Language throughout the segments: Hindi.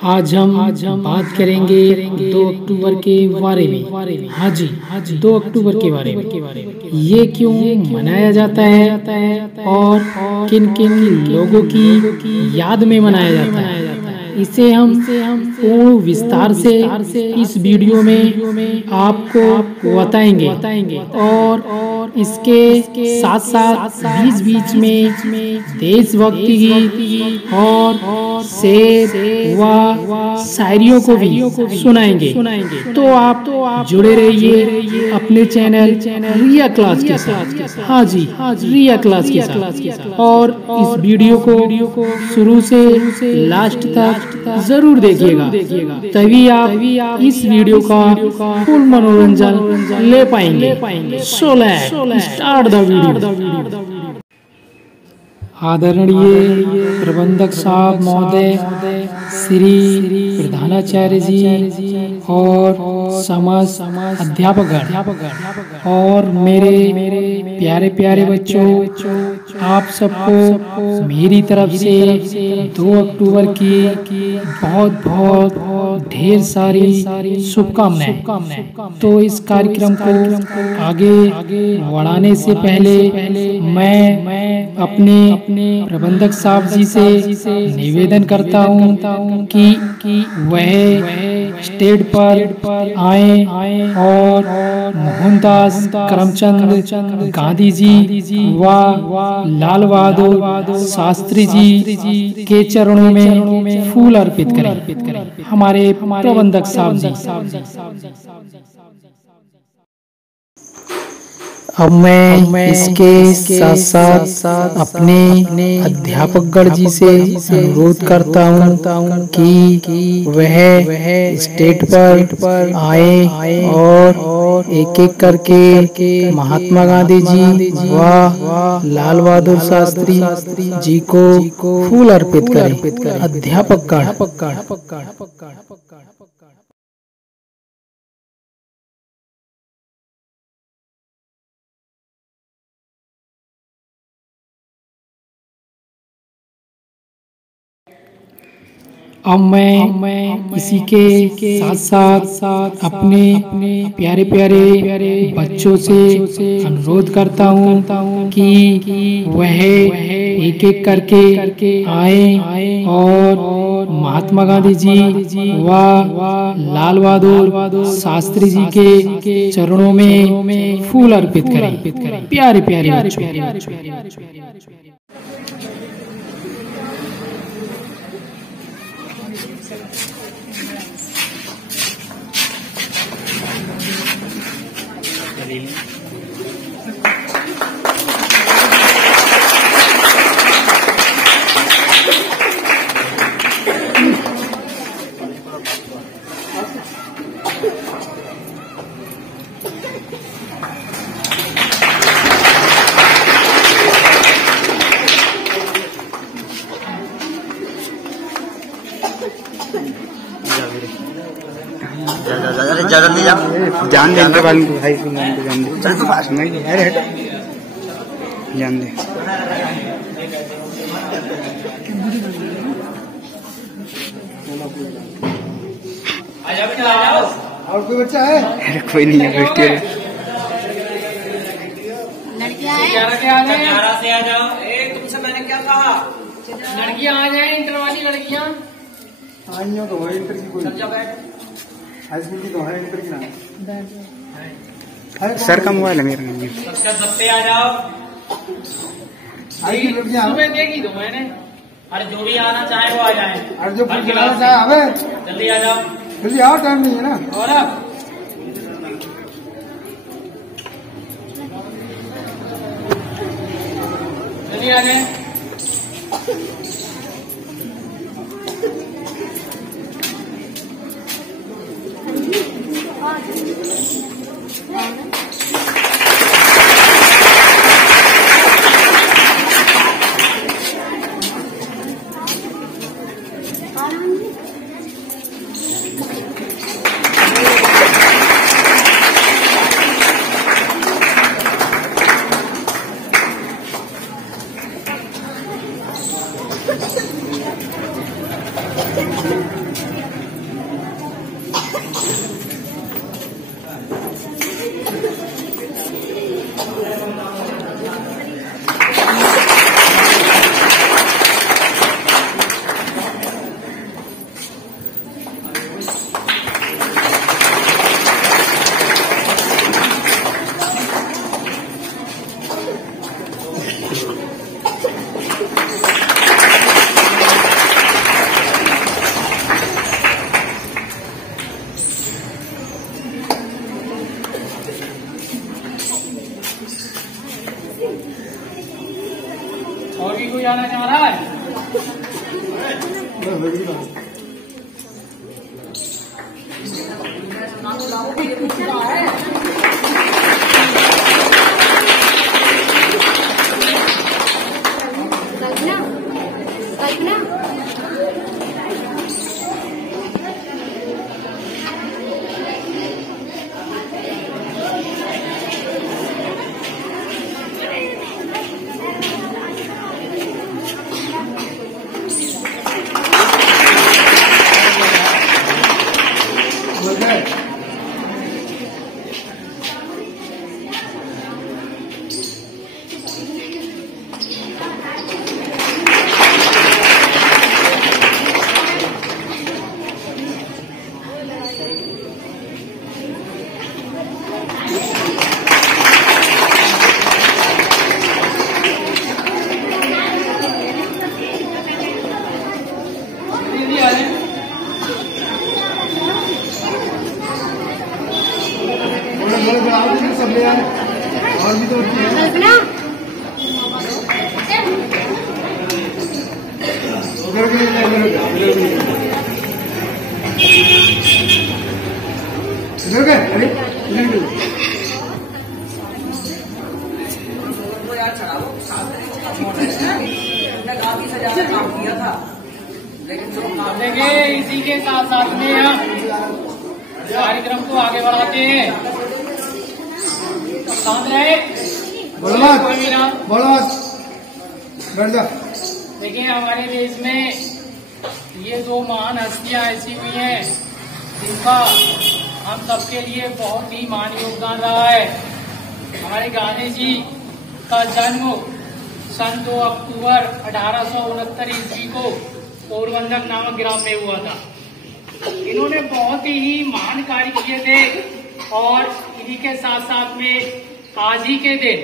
आज हम बात करेंगे 2 अक्टूबर के बारे में। हाँ जी, 2 अक्टूबर के बारे में। ये क्यों मनाया जाता है और किन किन लोगों की याद में मनाया जाता है, इसे हम पूर्ण विस्तार से इस वीडियो में आपको बताएंगे। और इसके साथ साथ बीच में देशभक्ति गीत और शेर व शायरियों को भी सुनाएंगे। तो आप जुड़े रहिए अपने चैनल रिया क्लास के साथ। हाँ जी, रिया क्लास के साथ। और इस वीडियो को शुरू से लास्ट तक जरूर देखिएगा, तभी आप इस वीडियो का फुल मनोरंजन ले पाएंगे। So let's start the video. आदरणीय प्रबंधक साहब महोदय, श्री प्रधानाचार्य जी और समस्त अध्यापकगण और मेरे प्यारे प्यारे बच्चों, आप सबको मेरी तरफ से 2 अक्टूबर की बहुत बहुत ढेर सारी शुभकामनाएं। तो इस कार्यक्रम को आगे बढ़ाने से पहले मैं अपने प्रबंधक साहब जी से निवेदन करता हूं कि वह स्टेज पर आए और मोहनदास करमचंद गांधी जी व लाल बहादुर शास्त्री जी के चरणों में फूल अर्पित करें। हमारे प्रबंधक साहब जी। अब मैं इसके साथ साथ अपने अध्यापकगण जी से अनुरोध करता हूं कि वह स्टेज पर आए और एक एक करके महात्मा गांधी जी व लाल बहादुर शास्त्री जी को फूल अर्पित करें। अध्यापकगण। अब मैं इसी के साथ साथ अपने प्यारे प्यारे बच्चों से अनुरोध करता हूं कि वह एक एक करके आए और महात्मा गांधी जी व लाल बहादुर शास्त्री जी के चरणों में फूल अर्पित करें। प्यारे प्यारे बच्चों। जान दे इनके बारे में, भाई को जान दे। चल तो फास्ट नहीं है, हट जान दे। आ जाओ। और कोई बच्चा है? अरे कोई नहीं है, बैठिए। लड़कियां हैं? 11 से आ जाओ। तुमसे मैंने क्या कहा? लड़कियां आ जाए, इंटर वाली लड़कियां आइयो तो है इंटर की कोई। सब जगह बैठ। हाई स्कूल की तो है इंटर की ना। सर का मोबाइल है मेरा नहीं। सब पे आ जाओ। सुबह देखी तो मैंने। अरे जो भी आना चाहे वो आ जाए। अरे जो आना चाहे हमें जल्दी आ जाओ। जल्दी आओ, टाइम नहीं है ना। और जल्दी आ जाए। और भी कोई आना चाह रहा है? और भी तो देखिए, इसी के साथ साथ में हम कार्यक्रम को आगे बढ़ाते हैं। शांत रहे, देखिए हमारे देश में ये दो महान हस्तियां ऐसी हुई हैं जिनका हम सबके लिए बहुत ही महान योगदान रहा है। हमारे गांधी जी का जन्म सन 2 अक्टूबर 1869 ईस्वी को पोरबंदर नामक ग्राम में हुआ था। इन्होंने बहुत ही महान कार्य किए थे और इन्हीं के साथ साथ में आज ही के दिन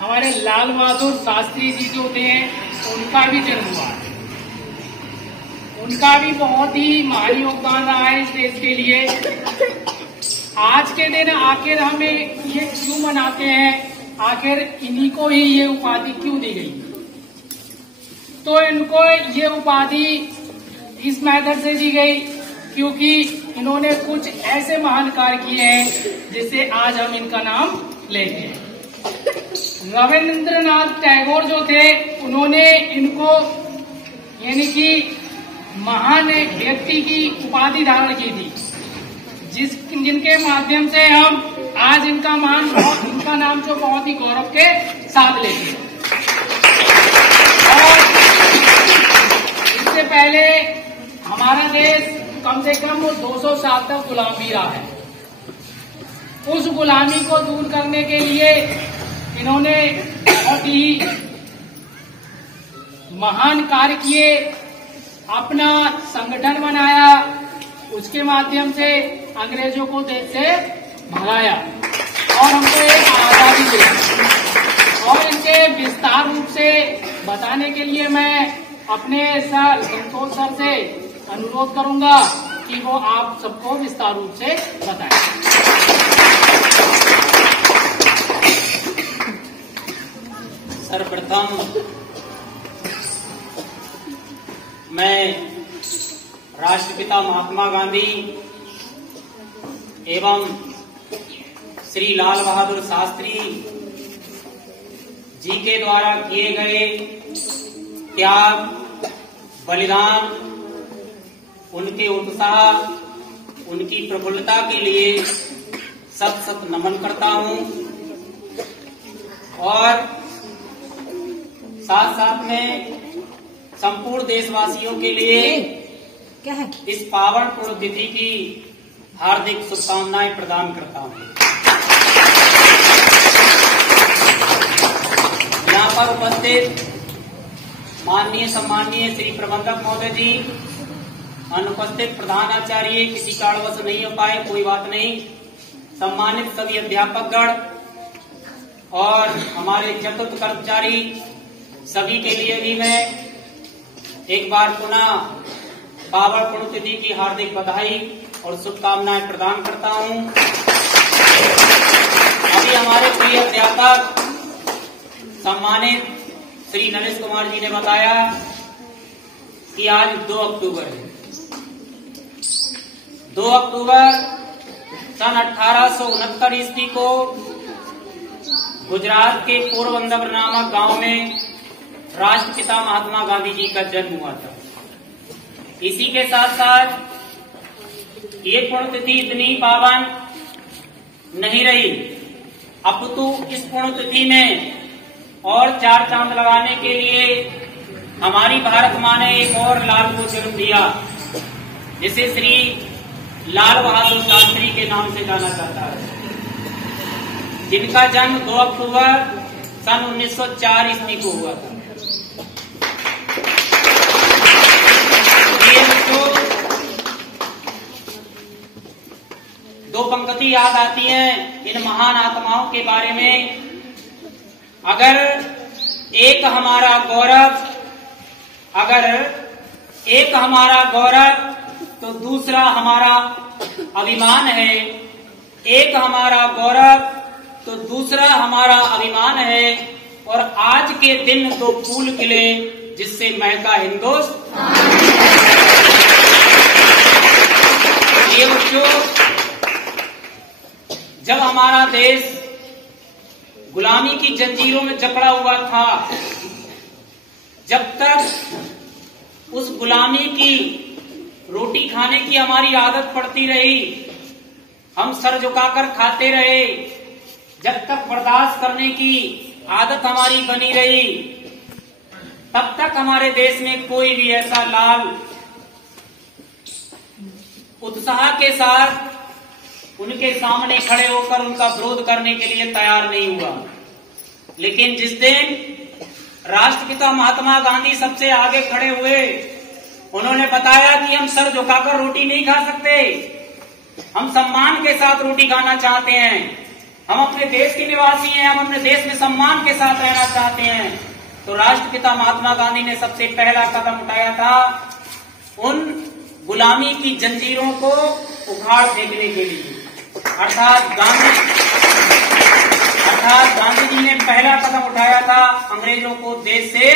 हमारे लाल बहादुर शास्त्री जी जो थे उनका भी जन्म हुआ। उनका भी बहुत ही महान योगदान रहा है इस देश के लिए। आज के दिन आखिर हमें ये क्यों मनाते हैं, आखिर इन्हीं को ही ये उपाधि क्यों दी गई? तो इनको ये उपाधि इस मेथड से दी गई क्योंकि इन्होंने कुछ ऐसे महान कार्य किए हैं जिससे आज हम इनका नाम लेते हैं। रविंद्रनाथ टैगोर जो थे उन्होंने इनको यानी कि महान व्यक्ति की उपाधि धारण की थी, जिनके माध्यम से हम आज इनका नाम जो बहुत ही गौरव के साथ लेते हैं। और इससे पहले हमारा देश कम से कम 200 साल तक गुलाम भी रहा है। उस गुलामी को दूर करने के लिए इन्होंने बहुत ही महान कार्य किए, अपना संगठन बनाया, उसके माध्यम से अंग्रेजों को देश से भगाया और हमको एक आजादी दी। और इनके विस्तार रूप से बताने के लिए मैं अपने सर संतोष सर से अनुरोध करूंगा कि वो आप सबको विस्तार रूप से बताएं। सर्वप्रथम मैं राष्ट्रपिता महात्मा गांधी एवं श्री लाल बहादुर शास्त्री जी के द्वारा किए गए त्याग, बलिदान, उनके उत्साह, उनकी प्रफुल्लता के लिए सत सत नमन करता हूं और साथ साथ में संपूर्ण देशवासियों के लिए इस पावन पुण्यतिथि की हार्दिक शुभकामनाएं प्रदान करता हूं। यहाँ पर उपस्थित माननीय सम्माननीय श्री प्रबंधक महोदय जी, अनुपस्थित प्रधानाचार्य किसी कारणवश नहीं हो पाए, कोई बात नहीं, सम्मानित सभी अध्यापकगण और हमारे चतुर्थ कर्मचारी, सभी के लिए भी मैं एक बार पुनः पावन पुण्यतिथि की हार्दिक बधाई और शुभकामनाएं प्रदान करता हूं। अभी हमारे प्रिय अध्यापक सम्मानित श्री नरेश कुमार जी ने बताया कि आज 2 अक्टूबर है। 2 अक्टूबर सन 1869 ईस्वी को गुजरात के पोरबंदर नामक गांव में राष्ट्रपिता महात्मा गांधी जी का जन्म हुआ था। इसी के साथ साथ ये पुण्यतिथि इतनी पावन नहीं रही, अपितु इस पुण्यतिथि में और 4 चांद लगाने के लिए हमारी भारत माँ ने एक और लाल को जन्म दिया, जिसे श्री लाल बहादुर शास्त्री के नाम से जाना जाता है, जिनका जन्म 2 अक्टूबर सन 1904 ईस्वी को हुआ था। दो पंक्ति याद आती हैं इन महान आत्माओं के बारे में। अगर एक हमारा गौरव तो दूसरा हमारा अभिमान है, एक हमारा गौरव तो दूसरा हमारा अभिमान है, और आज के दिन 2 फूल खिले जिससे महका हिंदुस्तान। ये बच्चों, जब हमारा देश गुलामी की जंजीरों में जकड़ा हुआ था, जब तक उस गुलामी की रोटी खाने की हमारी आदत पड़ती रही, हम सर झुकाकर खाते रहे, जब तक बर्दाश्त करने की आदत हमारी बनी रही, तब तक हमारे देश में कोई भी ऐसा लाल उत्साह के साथ उनके सामने खड़े होकर उनका विरोध करने के लिए तैयार नहीं हुआ। लेकिन जिस दिन राष्ट्रपिता महात्मा गांधी सबसे आगे खड़े हुए, उन्होंने बताया कि हम सर झुकाकर रोटी नहीं खा सकते, हम सम्मान के साथ रोटी खाना चाहते हैं, हम अपने देश के निवासी हैं, हम अपने देश में सम्मान के साथ रहना चाहते हैं। तो राष्ट्रपिता महात्मा गांधी ने सबसे पहला कदम उठाया था उन गुलामी की जंजीरों को उखाड़ फेंकने के लिए, अर्थात गांधी जी ने पहला कदम उठाया था अंग्रेजों को देश से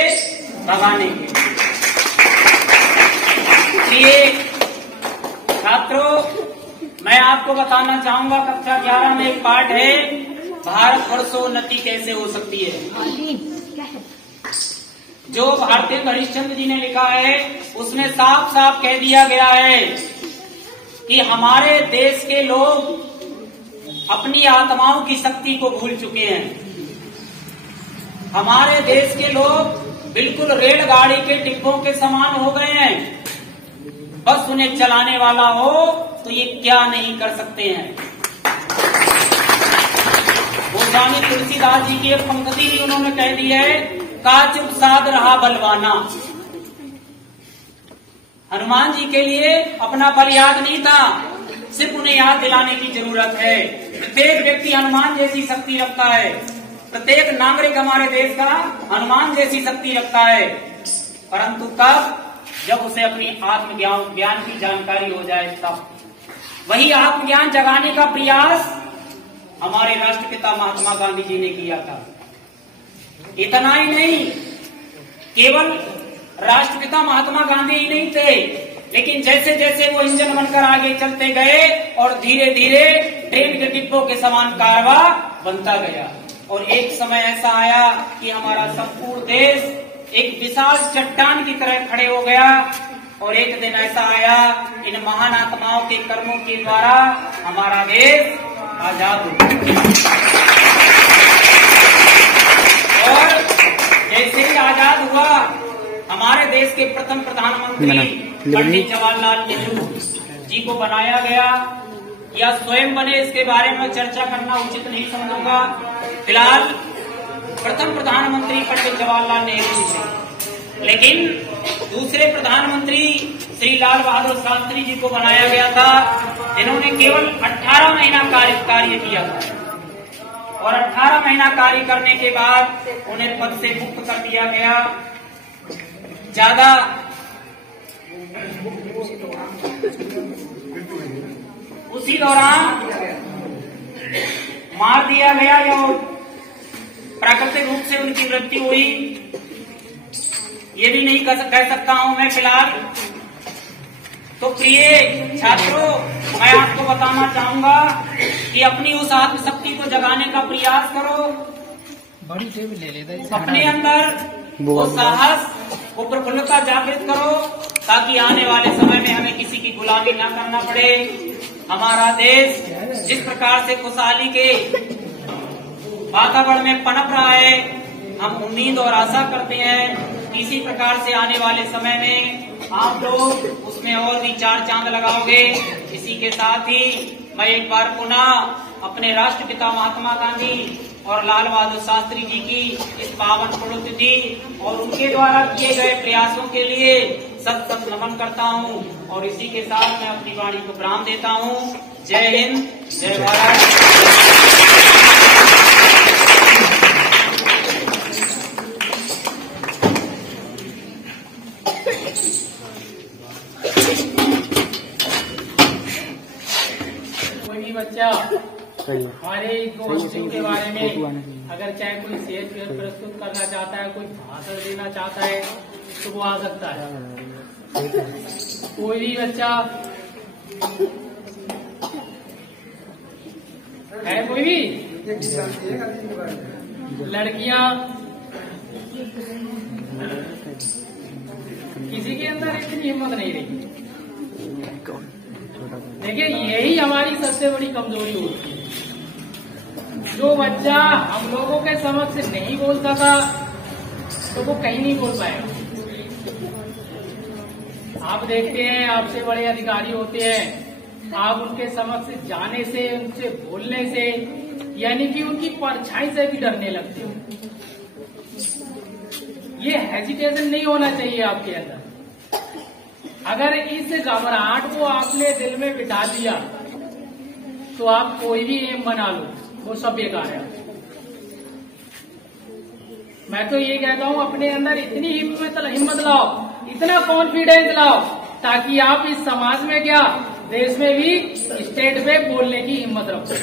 भगाने के लिए। छात्रों, मैं आपको बताना चाहूंगा, कक्षा 11 में एक पाठ है, भारत वर्षोन्नति कैसे हो सकती है, जो भारतीय हरिश्चंद्र जी ने लिखा है। उसमें साफ साफ कह दिया गया है कि हमारे देश के लोग अपनी आत्माओं की शक्ति को भूल चुके हैं। हमारे देश के लोग बिल्कुल रेलगाड़ी के डिब्बों के समान हो गए हैं, बस उन्हें चलाने वाला हो तो ये क्या नहीं कर सकते हैं। गोस्वामी तुलसीदास जी की एक पंक्ति भी उन्होंने कह दी है, काचुप साध रहा बलवाना। हनुमान जी के लिए अपना बल याद नहीं था, सिर्फ उन्हें याद दिलाने की जरूरत है। प्रत्येक व्यक्ति हनुमान जैसी शक्ति रखता है, प्रत्येक नागरिक हमारे देश का हनुमान जैसी शक्ति रखता है, परंतु कब? जब उसे अपनी आत्मज्ञान की जानकारी हो जाए तब। वही आत्मज्ञान जगाने का प्रयास हमारे राष्ट्रपिता महात्मा गांधी जी ने किया था। इतना ही नहीं, केवल राष्ट्रपिता महात्मा गांधी ही नहीं थे, लेकिन जैसे जैसे वो इंजन बनकर आगे चलते गए और धीरे धीरे ट्रेन के डिब्बों के समान कारवा बनता गया, और एक समय ऐसा आया कि हमारा संपूर्ण देश एक विशाल चट्टान की तरह खड़े हो गया, और एक दिन ऐसा आया, इन महान आत्माओं के कर्मों के द्वारा हमारा देश आजाद हो गया। और जैसे ही आजाद हुआ हमारे देश के प्रथम प्रधानमंत्री पंडित जवाहरलाल नेहरू जी को बनाया गया या स्वयं बने, इसके बारे में चर्चा करना उचित नहीं समझूंगा। फिलहाल प्रथम प्रधानमंत्री पंडित जवाहरलाल नेहरू जी थे, लेकिन दूसरे प्रधानमंत्री श्री लाल बहादुर शास्त्री जी को बनाया गया था, जिन्होंने केवल 18 महीना कार्य किया था और 18 महीना कार्य करने के बाद उन्हें पद से मुक्त कर दिया गया। ज्यादा उसी दौरान मार दिया गया या प्राकृतिक रूप से उनकी मृत्यु हुई, ये भी नहीं कह सकता हूं मैं फिलहाल। तो प्रिय छात्रों, मैं आपको बताना चाहूंगा कि अपनी उस आत्मशक्ति को जगाने का प्रयास करो, अपने अंदर वो साहस, वो प्रफुल्लता जागृत करो, ताकि आने वाले समय में हमें किसी की गुलामी न करना पड़े। हमारा देश जिस प्रकार से खुशहाली के वातावरण में पनप रहा है, हम उम्मीद और आशा करते हैं इसी प्रकार से आने वाले समय में आप लोग उसमें और भी 4 चांद लगाओगे। इसी के साथ ही मैं एक बार पुनः अपने राष्ट्रपिता महात्मा गांधी और लाल बहादुर शास्त्री जी की इस पावन पुण्यतिथि और उनके द्वारा किए गए प्रयासों के लिए सत सत नमन करता हूं और इसी के साथ मैं अपनी वाणी को विराम देता हूं। जय हिंद, जय भारत। बच्चा हमारे दोस्तों के बारे में अगर चाहे कोई शेर प्रस्तुत करना चाहता है, कोई भाषण देना चाहता है, तो वो आ सकता है। कोई भी बच्चा है, कोई भी लड़कियां, किसी के अंदर इतनी हिम्मत नहीं रही। देखिए, यही हमारी सबसे बड़ी कमजोरी होती है। जो बच्चा हम लोगों के समक्ष नहीं बोल सका, तो वो कहीं नहीं बोल पाएगा। आप देखते हैं, आपसे बड़े अधिकारी होते हैं, आप उनके समक्ष जाने से, उनसे बोलने से, यानी कि उनकी परछाई से भी डरने लगते हो। ये हेजिटेशन नहीं होना चाहिए आपके अंदर। अगर इस घबराहट को आपने दिल में बिठा दिया, तो आप कोई भी एम बना लो, वो सब बेकार है। मैं तो ये कहता हूं, अपने अंदर इतनी हिम्मत लाओ, इतना कॉन्फिडेंस लाओ, ताकि आप इस समाज में क्या, देश में भी स्टेट पे बोलने की हिम्मत रखो।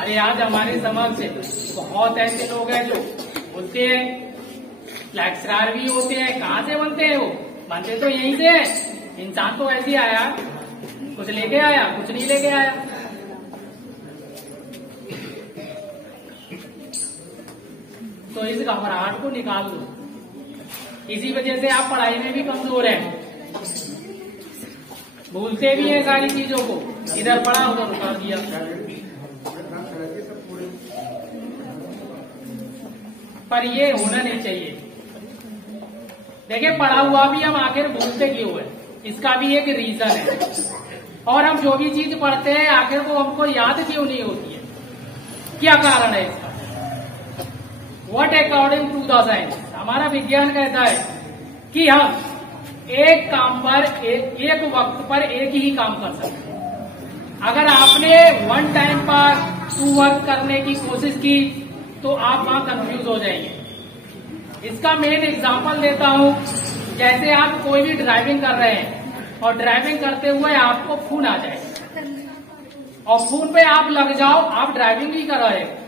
अरे आज हमारे समाज से बहुत ऐसे लोग हैं जो बोलते हैं, लेक्चरार भी होते हैं। कहाँ से बनते हैं वो? बनते तो यहीं से है। इंसान तो ऐसे आया, कुछ लेके आया, कुछ नहीं लेके आया। तो इस घबराहट को निकाल दो। इसी वजह से आप पढ़ाई में भी कमजोर हैं, भूलते भी हैं सारी चीजों को। इधर पढ़ा, उधर उतार दिया। पर ये होना नहीं चाहिए। देखिए, पढ़ा हुआ भी हम आखिर भूलते क्यों है, इसका भी एक रीजन है। और हम जो भी चीज पढ़ते हैं, आखिर वो हमको याद क्यों नहीं होती है, क्या कारण है इसका? What according to the science, हमारा विज्ञान कहता है कि हम एक काम पर एक वक्त पर एक ही काम कर सकते हैं। अगर आपने वन टाइम पर 2 वर्क करने की कोशिश की, तो आप वहां कंफ्यूज हो जाएंगे। इसका मेन एग्जांपल देता हूं। जैसे आप कोई भी ड्राइविंग कर रहे हैं और ड्राइविंग करते हुए आपको फोन आ जाए और फोन पे आप लग जाओ, आप ड्राइविंग ही कर रहे हैं,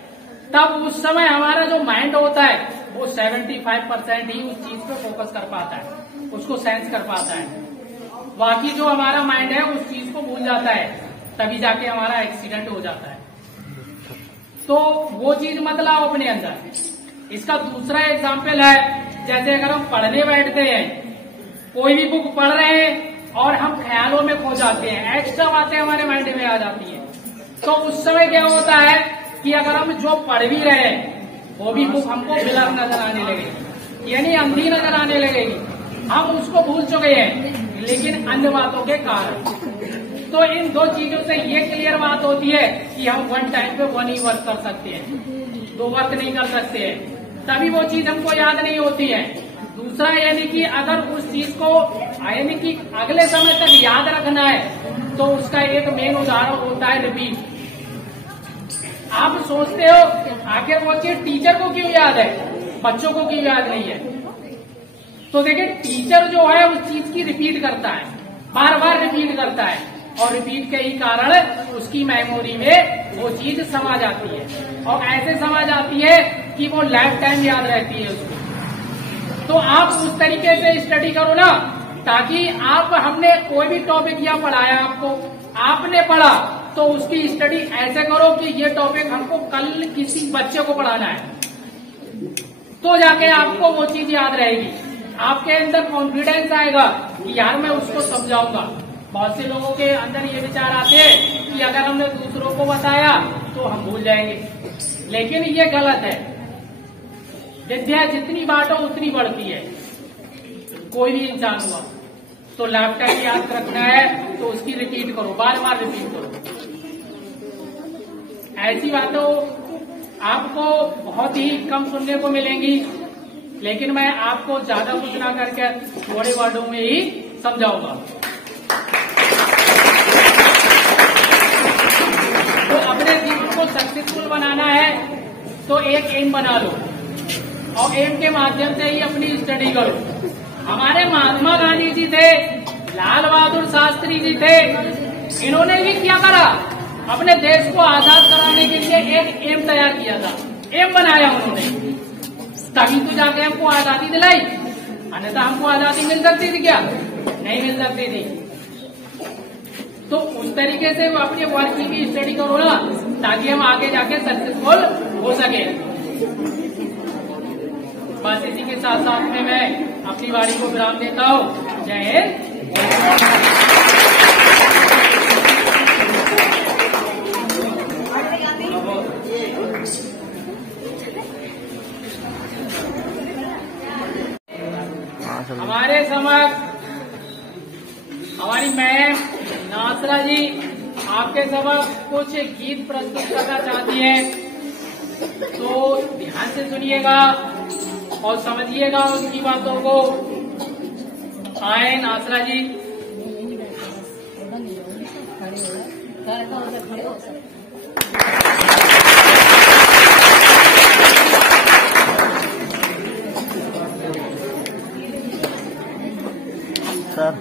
तब उस समय हमारा जो माइंड होता है वो 75% ही उस चीज पे फोकस कर पाता है, उसको सेंस कर पाता है। बाकी जो हमारा माइंड है उस चीज को भूल जाता है, तभी जाके हमारा एक्सीडेंट हो जाता है। तो वो चीज मत लाओ अपने अंदर। इसका दूसरा एग्जाम्पल है, जैसे अगर हम पढ़ने बैठते हैं, कोई भी बुक पढ़ रहे हैं और हम ख्यालों में खो जाते हैं, एक्स्ट्रा बातें हमारे माइंड में आ जाती हैं, तो उस समय क्या होता है कि अगर हम जो पढ़ भी रहे हैं वो भी बुक हमको ब्लर नजर आने लगे, यानी अंधी नजर आने लगेगी। हम उसको भूल चुके हैं, लेकिन अन्य बातों के कारण। तो इन दो चीजों से ये क्लियर बात होती है कि हम वन टाइम पे वन ही वर्क कर सकते हैं, दो वर्क नहीं कर सकते हैं, तभी वो चीज हमको याद नहीं होती है। दूसरा यानी कि अगर उस चीज को यानी कि अगले समय तक याद रखना है तो उसका एक मेन उदाहरण होता है रिपीट। आप सोचते हो आखिर वो चीज टीचर को क्यों याद है, बच्चों को क्यों याद नहीं है? तो देखिए टीचर जो है उस चीज की रिपीट करता है, बार बार रिपीट करता है, और रिपीट के ही कारण उसकी मेमोरी में वो चीज समा जाती है, और ऐसे समा जाती है कि वो लाइफ टाइम याद रहती है उसको। तो आप उस तरीके से स्टडी करो ना, ताकि आप हमने कोई भी टॉपिक यहाँ पढ़ाया आपको, आपने पढ़ा तो उसकी स्टडी ऐसे करो कि ये टॉपिक हमको कल किसी बच्चे को पढ़ाना है, तो जाके आपको वो चीज याद रहेगी। आपके अंदर कॉन्फिडेंस आएगा कि यार मैं उसको समझाऊंगा। बहुत से लोगों के अंदर ये विचार आते हैं कि अगर हमने दूसरों को बताया तो हम भूल जाएंगे, लेकिन ये गलत है। विद्या जितनी बांटो उतनी बढ़ती है। कोई भी इंसान हुआ तो लाइफ टाइम याद रखना है तो उसकी रिपीट करो, बार बार रिपीट करो। ऐसी बातों आपको बहुत ही कम सुनने को मिलेंगी, लेकिन मैं आपको ज्यादा कुछ ना करके थोड़े वर्डों में ही समझाऊंगा। तो अपने जीवन को सक्सेसफुल बनाना है तो एक एम बना लो, और एम के माध्यम से ही अपनी स्टडी करो। हमारे महात्मा गांधी जी थे, लाल बहादुर शास्त्री जी थे, इन्होंने भी क्या करा, अपने देश को आजाद कराने के लिए एक एम तैयार किया था, एम बनाया उन्होंने, तभी तो जाके हमको आजादी दिलाई। अन्यथा हमको आजादी मिल सकती थी क्या? नहीं मिल सकती थी। तो उस तरीके से वो अपने वर्क की भी स्टडी करो ना, ताकि हम आगे जाके सक्सेसफुल हो सके। बस इसी के साथ साथ में मैं अपनी वाणी को विराम देता हूँ। जय हिंद। हमारे समक्ष हमारी मैम नासरा जी आपके समक्ष कुछ गीत प्रस्तुत करना चाहती हैं, तो ध्यान से सुनिएगा और समझिएगा उनकी बातों को। आए नासरा जी। सर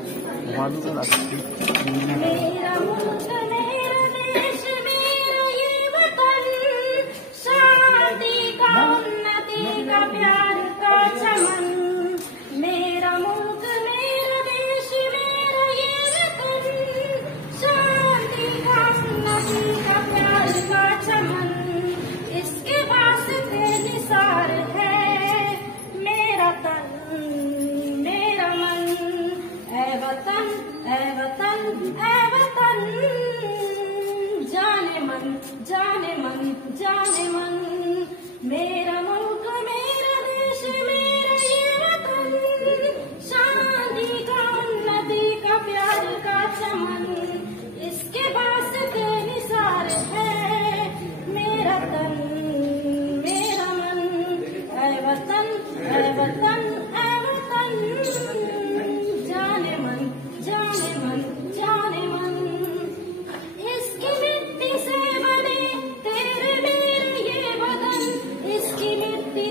मालूम तो मेरा मुल्क मेरा देश मेरा ये वतन, शांति का उन्नति का प्यार का चमन। मेरा मुल्क मेरा देश मेरा ये वतन, शांति का उन्नति का प्यार का चमन। इसके वास्ते निसार है मेरा तन मेरा मन। ऐ वतन ऐ वतन ऐ वतन, जाने मन जाने मन जाने मन। मेरा मुल्क मेरा देश मेरा ये वतन, शांति का उन्नति का प्यार का चमन। इसके वास्ते निसार है मेरा तन मेरा मन। ऐ वतन ऐ वतन ऐ वतन, जाने मन जाने मन। इसकी मिट्टी से बने तेरे मेरे ये बदन, इसकी मिट्टी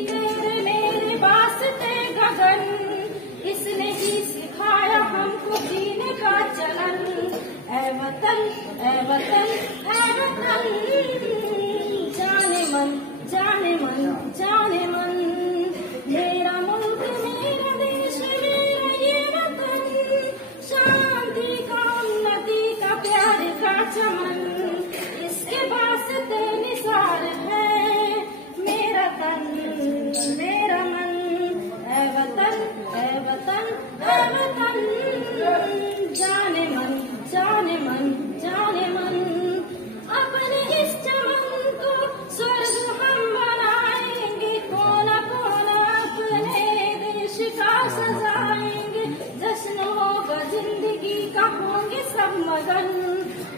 सब मगन,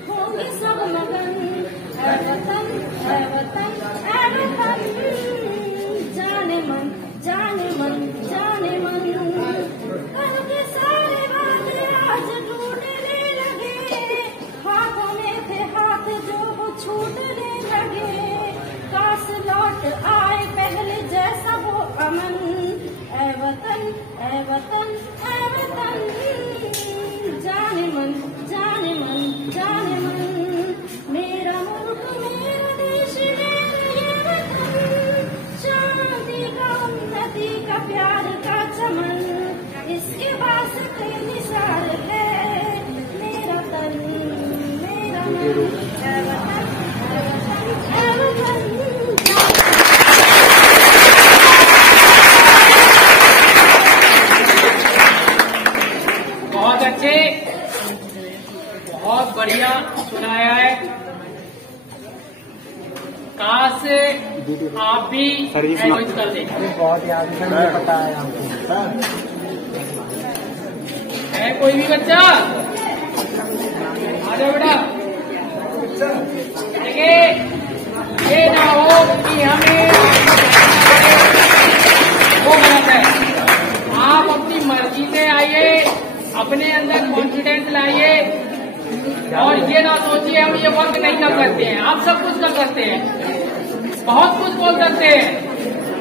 होंगे सब मगन। ऐ वतन, ऐ वतन, ऐ वतन, जाने मन, जाने मन, जाने मन। कल के सारे वादे आज टूटने लगे, हाथों में थे हाथ जो वो छूटने लगे। काश लौट आए पहले जैसा वो अमन। ऐ वतन, ऐ वतन, ऐ वतन, जाने मन, जाने मन, जाने मन। मेरा मुल्क, मेरा देश, मेरा ये वतन, शांति का, उन्नति का, प्यार का चमन। इसके वास्ते निसार है मेरा तन, मेरा मन। ऐ वतन, ऐ वतन, ऐ वतन। बहुत अच्छे, बहुत बढ़िया सुनाया है। काश आप भी एनजॉय कर दें। बहुत याद पता है है कोई भी बच्चा? आ जाओ बेटा। देखिए, ये ना हो कि हमें वो गलत है। आप अपनी मर्जी से आइए, अपने अंदर कॉन्फिडेंस लाइए और ये ना सोचिए हम ये वर्क नहीं कर सकते हैं। आप सब कुछ कर सकते हैं, बहुत कुछ बोल सकते हैं,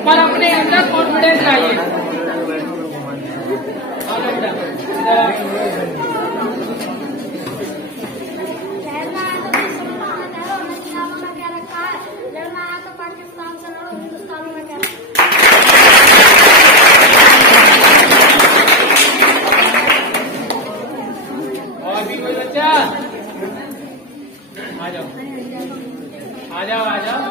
पर अपने अंदर कॉन्फिडेंस लाइए। पाकिस्तान से लड़ो, हिंदुस्तान में क्या और भी कोई बच्चा? आ जाओ, आ जाओ, आ जाओ।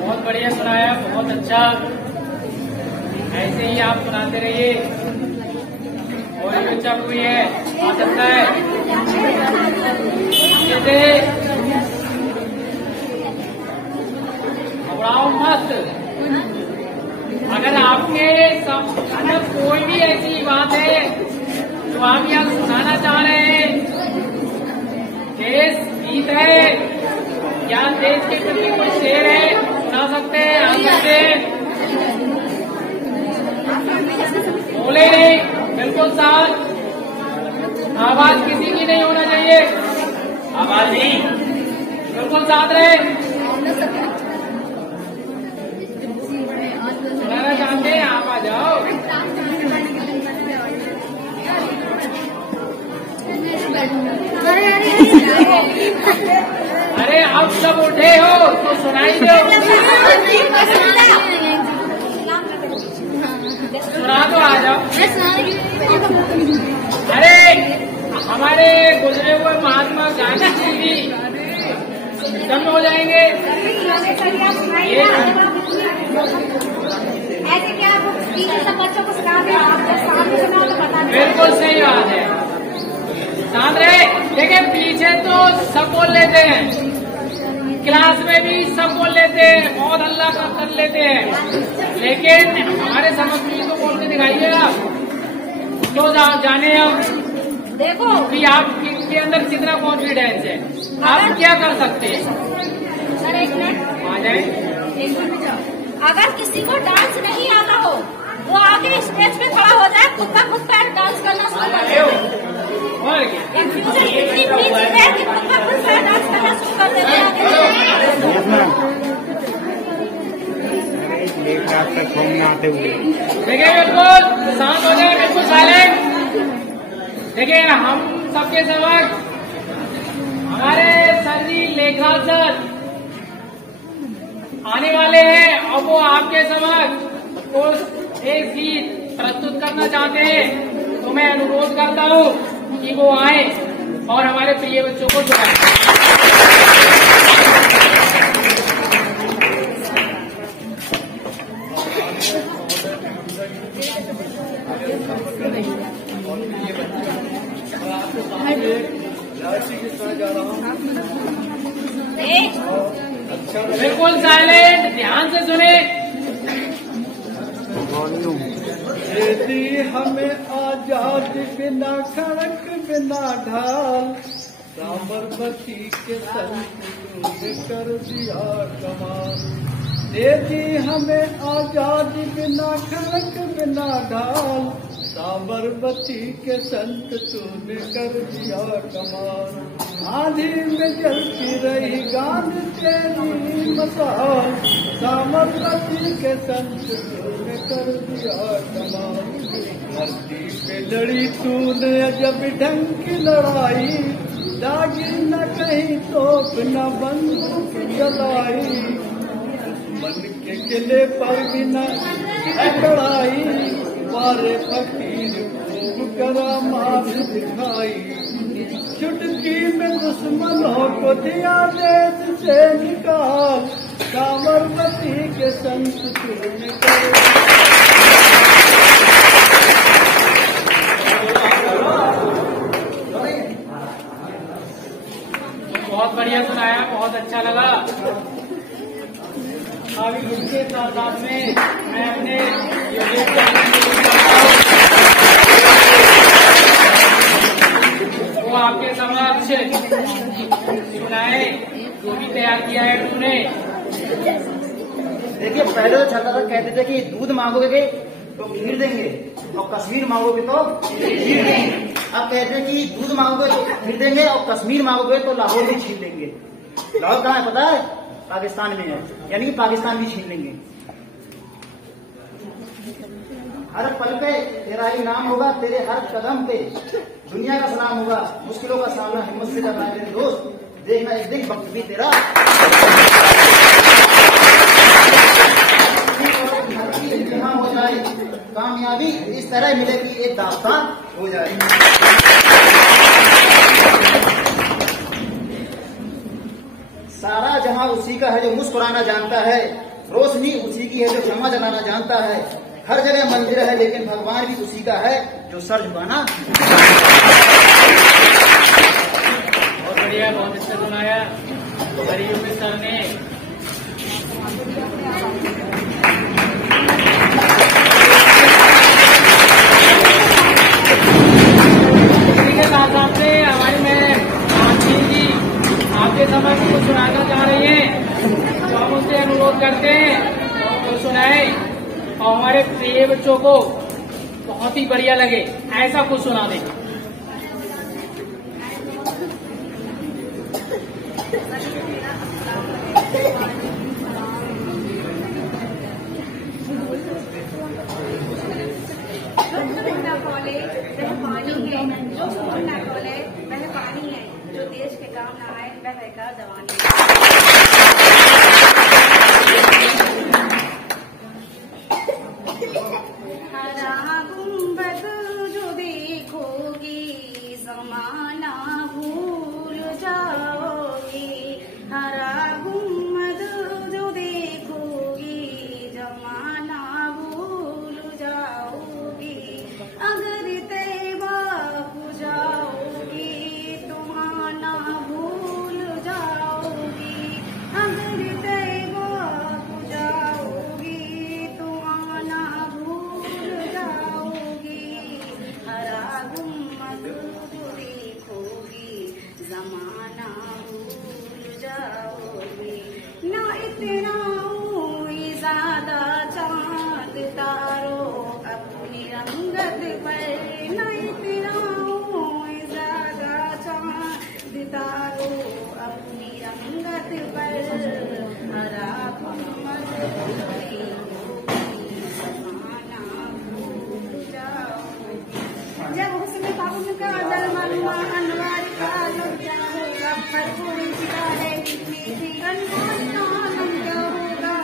बहुत बढ़िया सुनाया, बहुत अच्छा। ऐसे ही आप सुनाते रहिए। और एक बच्चा कोई है आ सकता है, जैसे घबराओ मत। अगर आपके अंदर कोई भी ऐसी बात है जो आप यहाँ सुनाना चाह रहे हैं, देश गीत है या देश के प्रति कोई शेर है, सुना सकते हैं, आ सकते हैं। बोले बिल्कुल साथ, आवाज किसी की नहीं होना चाहिए। आवाज नहीं साथ रहे। सुनाना चाहते हैं आप आ जाओ। अरे अब सब उठे हो तो सुनाई दो। सुना तो आ जाओ। अरे हमारे गुजरे हुए महात्मा गांधी जी भी खत्म हो जाएंगे। ऐसे क्या सब बच्चों को सिखा दे, बिल्कुल सही बात है। साथ रहे। देखिए पीछे तो सब बोल लेते हैं, क्लास में भी सब बोल लेते हैं, बहुत हल्ला कर लेते हैं, लेकिन हमारे समझ में तो बोल के दिखाइए आप तो जाने हम देखो कि आपके अंदर कितना कॉन्फिडेंस है, आप क्या कर सकते हैं। सर एक मिनट आ जाए। अगर किसी को डांस नहीं आता हो वो आगे स्टेज पे खड़ा हो जाए, खुद का खुद पैर डांस करना शुरू कर दे। और क्या कंफ्यूजन इतनी बड़ी चीज है कि खुद का खुद पैर डांस करना शुरू कर देते हैं। आते हुए देखिए बिल्कुल शांत हो जाए, बिल्कुल साइलेंट। देखिए हम सबके समक्ष हमारे सर जी लेखराज सर आने वाले हैं और वो आपके समक्ष कुछ एक गीत प्रस्तुत करना चाहते हैं, तो मैं अनुरोध करता हूँ कि वो आए और हमारे प्रिय बच्चों को सुनाएं। बिल्कुल साइलेंट, ध्यान से सुने। यदि हमें आजाद बिना खड़क बिना ढाल, साबरमती के संत तूने कर दिया कमाल। यदि हमें आजाद बिना खड़क बिना ढाल, साबरमती के संत तूने कर दिया कमाल। आंधी में जलती रही गान तेरी मसाल, साबरमती के संत तूने कर दिया कमाल। धरती पे लड़ी तूने जब ढंग की लड़ाई, दागी न कहीं तोप न बंदूक जलाई। मन के किले पर भी न लड़ाई, वारे फकीर खूब करामात दिखाई। चुटकी में दुश्मनों को दिया देश से निकाल, साबरमती के संत तूने कर। बहुत बढ़िया सुनाया, बहुत अच्छा लगा। अभी इसके साथ साथ में मैं अपने वो आपके समक्ष सुनाए जो भी तैयार किया है तूने। देखिए पहले तो चलता था, कहते थे कि दूध मांगोगे तो खीर देंगे और कश्मीर मांगोगे तो खीर देंगे। अब कहते हैं कि दूध मांगोगे तो खीर देंगे और कश्मीर मांगोगे तो लाहौर भी छीन लेंगे। लाहौर कहाँ है पता है? पाकिस्तान में है, यानी कि पाकिस्तान भी छीन लेंगे। हर पल पे तेरा ही नाम होगा, तेरे हर कदम पे दुनिया का सलाम होगा। मुश्किलों का सामना हिम्मत से करना है मेरे दोस्त, देखना एक दिन वक्त भी तेरा। हो जाए कामयाबी इस तरह मिलेगी, एक दास्तान हो जाए। सारा जहां उसी का है जो मुस्कुराना जानता है, रोशनी उसी की है जो क्षमा जलाना जानता है। हर जगह मंदिर है लेकिन भगवान भी उसी का है जो सर झुकाना। बहुत बढ़िया, बहुत अच्छा सुनाया हरिओम में सर ने। इसी के साथ साथ में हमारी मैं आंटी जी आपके समय में कुछ सुनाना चाह रही हैं, तो हम उनसे अनुरोध करते हैं तो सुनाए और हमारे प्रिय बच्चों को बहुत ही बढ़िया लगे ऐसा कुछ सुना दें। जो देश के काम ना आए वह बेकार जवानी। हरा गुंबद जो देखोगी जमाना भूल जाओगी। हरा गुंबद जो देखोगी जमाना भूल जाओगी। अगर तैबा हो जाओगी तुम्हारा भूल जाओगी। अगर तैबा हो जाओगी तुम्हारा भूल जाओगी। हरा गुंबद जो देखोगी जमाना भूल जाओगी। ना इतना ज्यादा चांद तारो अपनी रंगत पर। ना इतना ज्यादा चांद तारो अपनी रंगत पर। हरा गुंबद जो देखोगी जमाना भूल जाओगी। जब हुस्न बाबुन का दरमानुआ अनवार का आलम क्या होगा। हर कोई जिला है जितनी थी अनवार क्या होगा।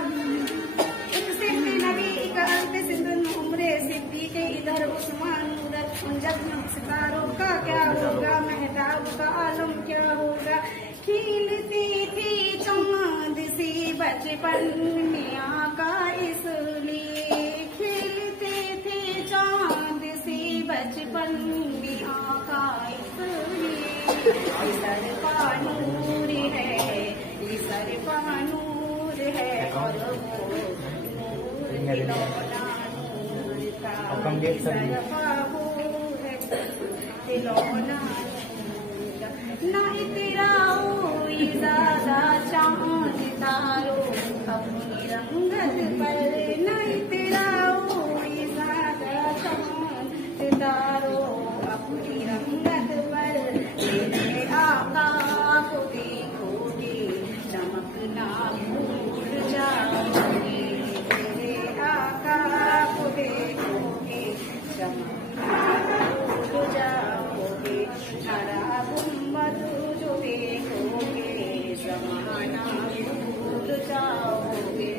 एक सिद्ध नबी का अंत सिंधु उम्रे सिद्धि के इधर उस्मान उधर जख्म सितारों का क्या होगा। मेहताब का आलम क्या होगा। खिलती थी चांद सी बचपन में आका इसलिए। खिलती थी चांद सी बचपन में आका इसलिए। सर पानूर है सर पानूर है और वो नूर खिलौना नूर का सर पाहू है खिलौना नूर का। ना इतराओ ज्यादा चांद तारो अपनी रंगत पर। ना इतराओ ज्यादा चांद तारो अपनी रंगत पर। तेरे आका को देखोगे चमकना भूल जाओगे। तेरे आका को देखोगे चमकना भूल जाओगे। हरा गुंबद जो देखोगे जमाना भूल जाओगे।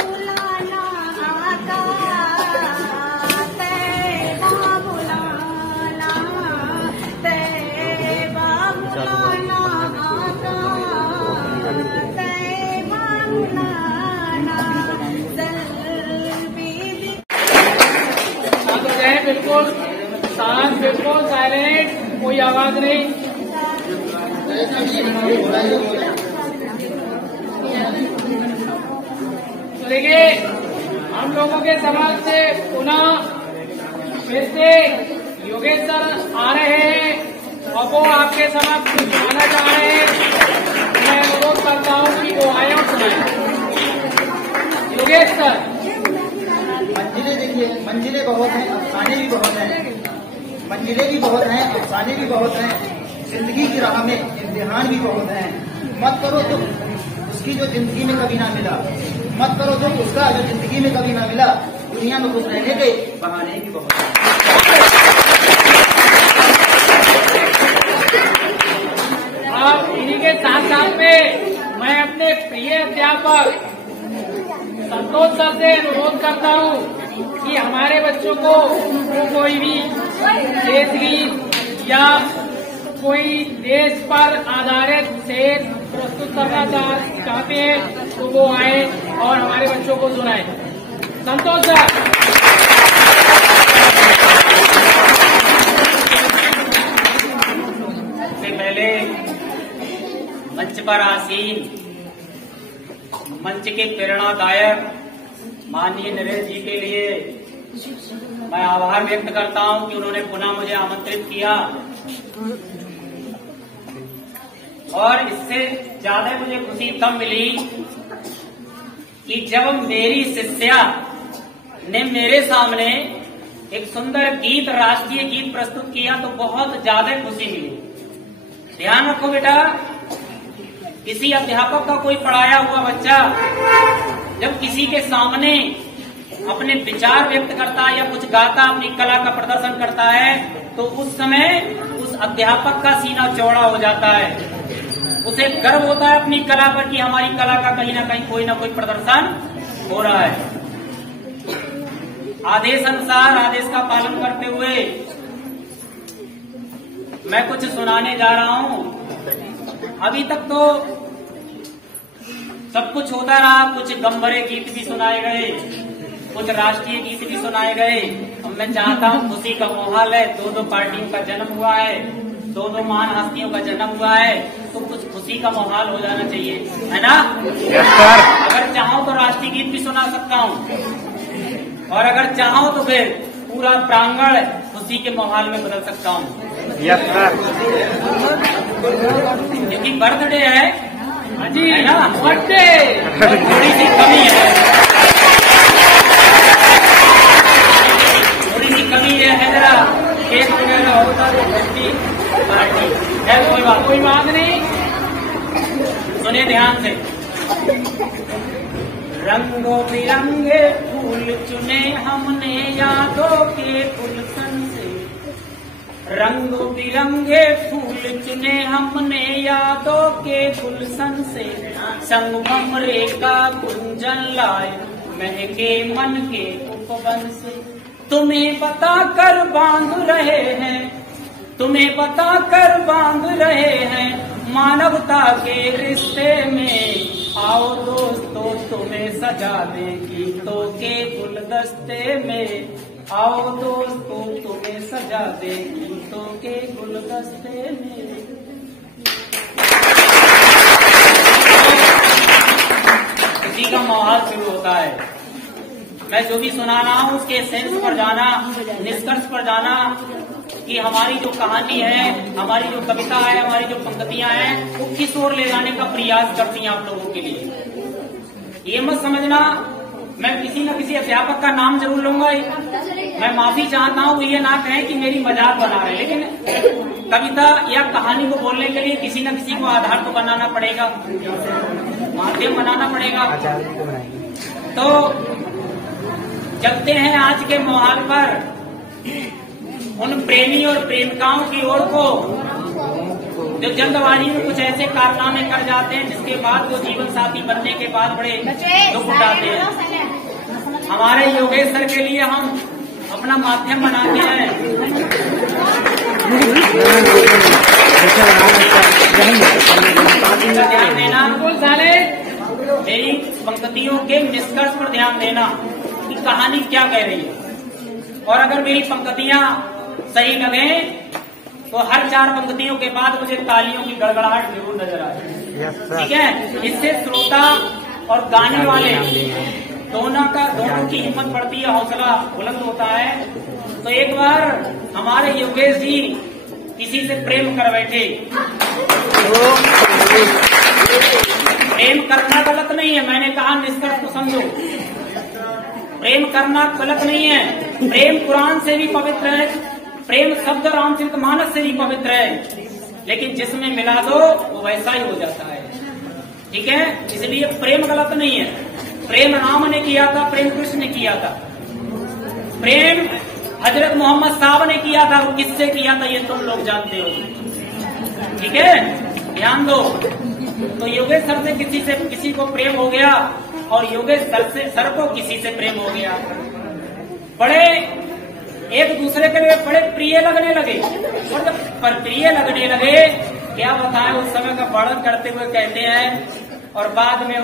बुलाना आता तैबा बुलाना तैबा बुलाना आता तैबा बुलाना शांत हो जाए, बिल्कुल शांत, बिल्कुल साइलेंट, कोई आवाज नहीं। तो देखिए हम लोगों के समाज से पुनः फिर से योगेश सर आ रहे हैं और वो आपके समक्ष कुछ कहना चाह रहे हैं। मैं अनुरोध करता हूँ कि वो आए और सुनाए। योगेश सर। मंजिलें देखिए, मंजिलें बहुत हैं, अफसाने भी बहुत हैं। मंजिलें भी बहुत हैं, अफसाने भी बहुत हैं। जिंदगी की राह में इम्तिहान भी बहुत हैं। मत करो दुख उसकी जो जिंदगी में कभी ना मिला। मत करो दुख उसका जो जिंदगी में कभी ना मिला। दुनिया में खुश रहने के बहाने भी बहुत हैं। आप इन्हीं के साथ साथ में मैं अपने प्रिय अध्यापक संतोष सर से अनुरोध करता हूँ कि हमारे बच्चों को कोई भी देश गीत या कोई देश पर आधारित शेर प्रस्तुत करना चाहते हैं तो वो आए और हमारे बच्चों को सुनाए। संतोष सर। सबसे पहले मंच पर आसीन मंच के प्रेरणादायक माननीय नरेश जी के लिए मैं आभार व्यक्त करता हूं कि उन्होंने पुनः मुझे आमंत्रित किया। और इससे ज्यादा मुझे खुशी तब मिली कि जब मेरी शिष्या ने मेरे सामने एक सुंदर गीत, राष्ट्रीय गीत प्रस्तुत किया तो बहुत ज्यादा खुशी मिली। ध्यान रखो बेटा, किसी अध्यापक का कोई पढ़ाया हुआ बच्चा जब किसी के सामने अपने विचार व्यक्त करता है या कुछ गाता, अपनी कला का प्रदर्शन करता है, तो उस समय उस अध्यापक का सीना चौड़ा हो जाता है। उसे गर्व होता है अपनी कला पर कि हमारी कला का कहीं ना कोई प्रदर्शन हो रहा है। आदेश अनुसार, आदेश का पालन करते हुए मैं कुछ सुनाने जा रहा हूं। अभी तक तो सब कुछ होता रहा, कुछ गंभरे गीत भी सुनाए गए, कुछ राष्ट्रीय गीत भी सुनाए गए। अब मैं चाहता हूं, खुशी का माहौल है, दो पार्टियों का जन्म हुआ है, दो महान हस्तियों का जन्म हुआ है, तो कुछ खुशी का माहौल हो जाना चाहिए, है ना? अगर चाहो तो राष्ट्रीय गीत भी सुना सकता हूँ, और अगर चाहो तो फिर पूरा प्रांगण खुशी के माहौल में बदल सकता हूँ। क्योंकि बर्थडे है जी, है ना? बर्थडे थोड़ी सी कमी है, कमी है जरा केक वगैरह होता तो घंटी पार्टी है, कोई बात नहीं। सुने ध्यान से। रंगों बिरंगे फूल चुने हमने यादों के गुलशन से, रंगों बिरंगे फूल चुने हमने यादों के गुलशन से, संगमरमरे का गुंजन लाए महके मन के उपवन से। तुम्हें बता कर बांध रहे हैं, तुम्हें बता कर बांध रहे हैं मानवता के रिश्ते में। आओ दोस्तों तुम्हें सजा दें गीतों के गुलदस्ते में, आओ दोस्तों तुम्हें सजा दें गीतों के गुलदस्ते में। इसी का माहौल शुरू होता है। मैं जो भी सुना रहा हूँ उसके सेंस पर जाना, निष्कर्ष पर जाना कि हमारी जो कहानी है, हमारी जो कविता है, हमारी जो पंक्तियां हैं, वो किस ओर ले जाने का प्रयास करती हैं आप लोगों के लिए। ये मत समझना मैं किसी न किसी अध्यापक का नाम जरूर लूंगा, मैं माफी चाहता हूँ, ये ना कहें कि मेरी मजाक बना रहे, लेकिन कविता या कहानी को बोलने के लिए किसी न किसी को आधार तो बनाना पड़ेगा, माध्यम बनाना पड़ेगा। तो चलते हैं आज के माहौल पर उन प्रेमी और प्रेमिकाओं की ओर को जो जल्दबाजी में कुछ ऐसे कारनामे कर जाते हैं जिसके बाद वो जीवन साथी बनने के बाद बड़े दुख उठाते हैं। हमारे योगेश सर के लिए हम अपना माध्यम बनाते हैं। ध्यान देना, मेरी पंक्तियों के निष्कर्ष पर ध्यान देना कि कहानी क्या कह रही है, और अगर मेरी पंक्तियां सही लगे तो हर 4 पंक्तियों के बाद मुझे तालियों की गड़गड़ाहट जरूर नजर आए। ठीक है, इससे श्रोता और गाने वाले दोनों की हिम्मत बढ़ती है, हौसला बुलंद होता है। तो एक बार हमारे योगेश जी किसी से प्रेम कर बैठे। प्रेम करना गलत नहीं है, मैंने कहा निष्कर्ष को समझो। प्रेम करना गलत नहीं है, प्रेम कुरान से भी पवित्र है, प्रेम शब्द रामचरितमानस से भी पवित्र है, लेकिन जिसमें मिला दो वो वैसा ही हो जाता है। ठीक है, इसलिए प्रेम गलत नहीं है। प्रेम राम ने किया था, प्रेम कृष्ण ने किया था, प्रेम हजरत मोहम्मद साहब ने किया था। वो किससे किया था ये तुम लोग जानते हो। ठीक है, ध्यान दो। तो योगेश सर से किसी को प्रेम हो गया, और योगेश सर को किसी से प्रेम हो गया। बड़े एक दूसरे के लिए बड़े प्रिय लगने लगे, और जब प्रिय लगने लगे, क्या बताएं, उस समय का वर्णन करते हुए कहते हैं, और बाद में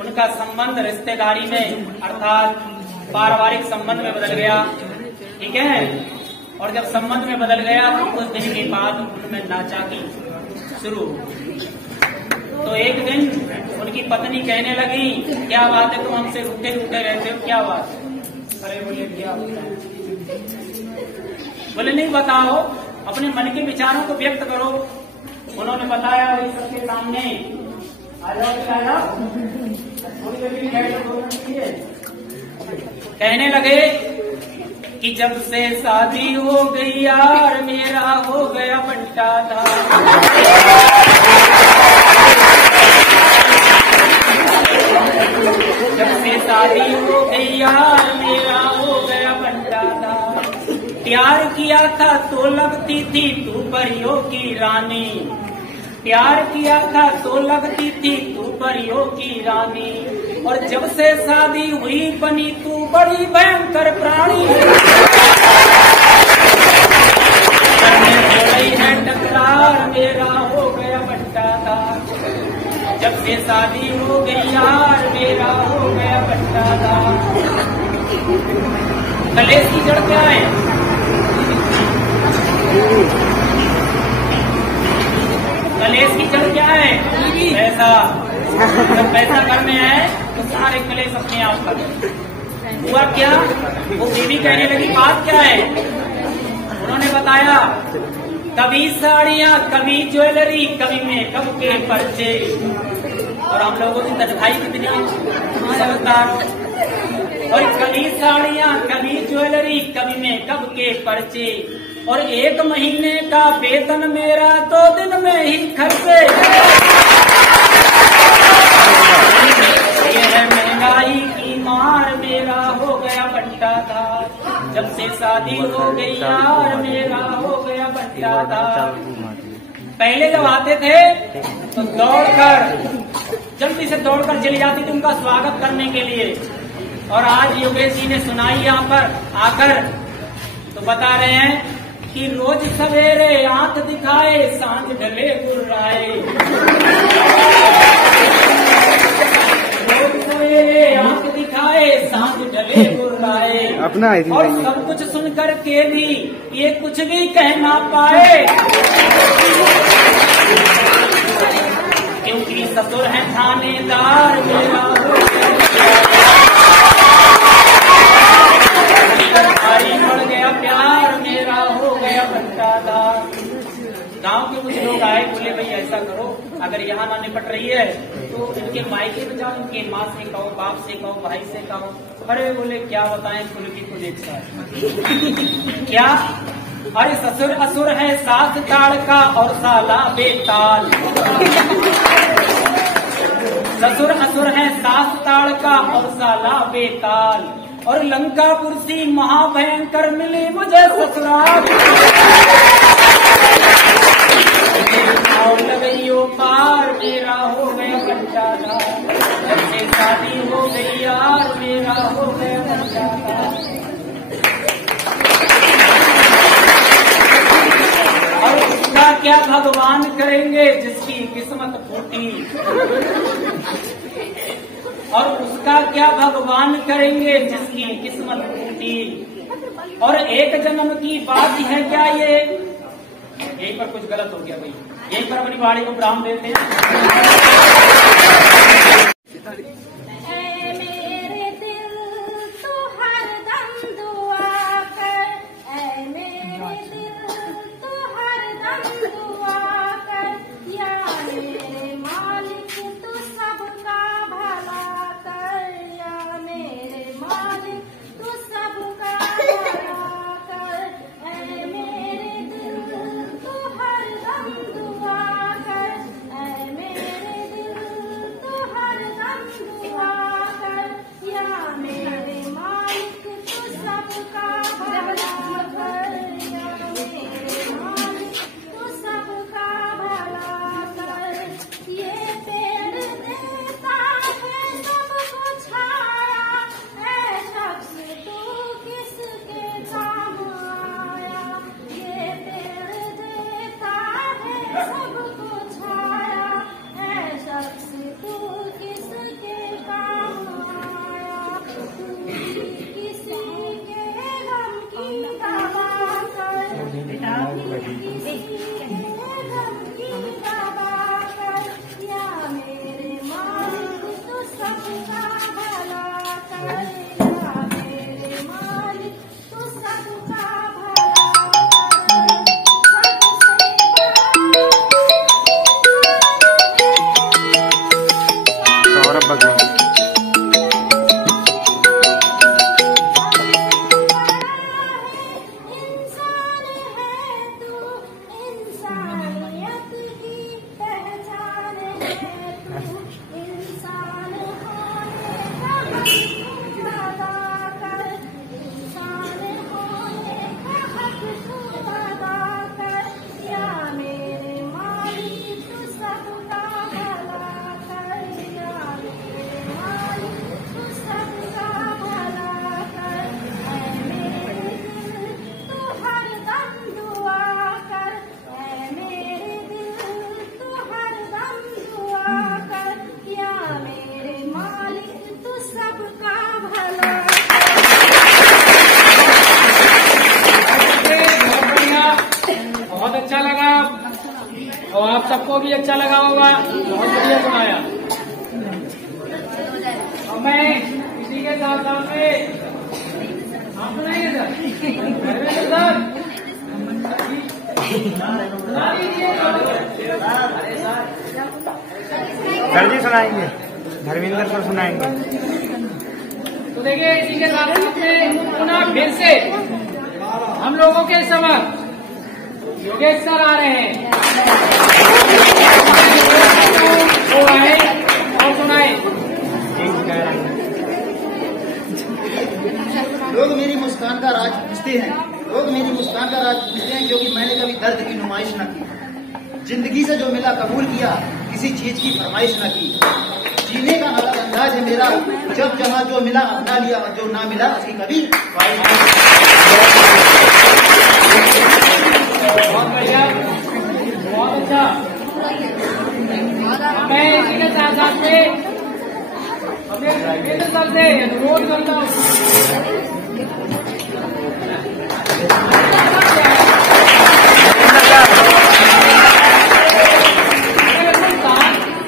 उनका संबंध रिश्तेदारी में अर्थात पारिवारिक संबंध में बदल गया। ठीक है, और जब संबंध में बदल गया तो कुछ दिन के बाद उनमें नाचाकी शुरू हो गई। तो एक दिन उनकी पत्नी कहने लगी, क्या बात है तुम हमसे रूठे रूठे रहते हो, क्या बात है? अरे बोले क्या बोले नहीं बताओ, अपने मन के विचारों को व्यक्त करो। उन्होंने बताया सबके सामने, कहने लगे कि जब से शादी हो गई यार मेरा हो गया बंटा था। जब से शादी हो गई यार मेरा हो गया बंटा था। प्यार किया था तो लगती थी तू परियों की रानी। प्यार किया था तो लगती थी तू परियों की रानी। और जब से शादी हुई बनी तू बड़ी भयंकर प्राणी। हो गई है टकरार मेरा हो गया बंटा था। जब से शादी हो गई यार मेरा हो गया बंटा था। कलेश की जड़ क्या है? कलेश की जड़ क्या है? पैसा। जब पैसा घर में है तो सारे कलेश अपने आप कर। हुआ क्या? वो बीवी कहने लगी बात क्या है? उन्होंने बताया कभी साड़ियाँ कभी ज्वेलरी कभी मेकअप के पर्चे। और हम लोगों की तन्खाई कितनी समझदार। और कभी साड़ियाँ कभी ज्वेलरी कभी मेकअप के पर्चे। और 1 महीने का वेतन मेरा 2 दिन में ही खर्चे। ये है महंगाई की मार मेरा हो गया बंटा था। जब से शादी हो गई यार मेरा हो गया बंटा था। पहले जब आते थे तो दौड़कर जल्दी से दौड़कर चली जाती थी उनका स्वागत करने के लिए। और आज योगेश जी ने सुनाई यहाँ पर आकर तो बता रहे हैं कि रोज सवेरे आंख दिखाए सांझ ढले गुर्राए। रोज सवेरे आंख दिखाए सांझ ढले गुर्राए। अपना और सब कुछ सुन कर के भी ये कुछ भी कह ना पाए। क्योंकि ससुर है थानेदार मेरा बढ़ गया प्यार मेरा हो गया बंटादार। गांव के कुछ लोग आए बोले भाई ऐसा करो अगर यहाँ ना निपट रही है तो इनके मायके में जाओ, उनके माँ से कहो, बाप से कहो, भाई से कहो। अरे बोले क्या बताएं कुल की कुल एक साथ। क्या? अरे ससुर असुर है सास ताड़ का और साला बेताल। ससुर असुर है सास ताड़ का और साला बेताल। और लंकापुर सी महाभयंकर मिली मुझे ससुराल। और लगइयो पार मेरा हो गया बंटा था। जब से शादी हो गई यार मेरा हो गया बंटा था। और उसका क्या भगवान करेंगे जिसकी किस्मत फूटी। और उसका क्या भगवान करेंगे जिसकी किस्मत फूटी। और एक जन्म की बात है क्या ये? यहीं पर कुछ गलत हो गया भाई। यहीं पर अपनी बाड़ी को विराम देते हैं। सबको भी अच्छा लगा होगा, बहुत बढ़िया सुनाया। अब मैं इसी के साथ साथ में आप सुनाइए सर, सर जी सुनाएंगे, धर्मेंद्र सर सुनाएंगे। तो देखिए इसी के साथ में पुनः फिर से हम लोगों के समक्ष योगेश सर आ रहे हैं, वो आए और सुनाए। लोग मेरी मुस्कान का राज पूछते हैं, लोग मेरी मुस्कान का राज पूछते हैं, क्योंकि मैंने कभी दर्द की नुमाइश न की। जिंदगी से जो मिला कबूल किया, किसी चीज की फरमाइश न की। जीने का अलग अंदाज है मेरा, जब जहाँ जो मिला अपना लिया, और जो ना मिला उसकी कभी ख्वाहिश नहीं। बहुत बढ़िया, बहुत अच्छा। मैं इसी के साथ साथ में अपने सर से अनुरोध करता हूँ,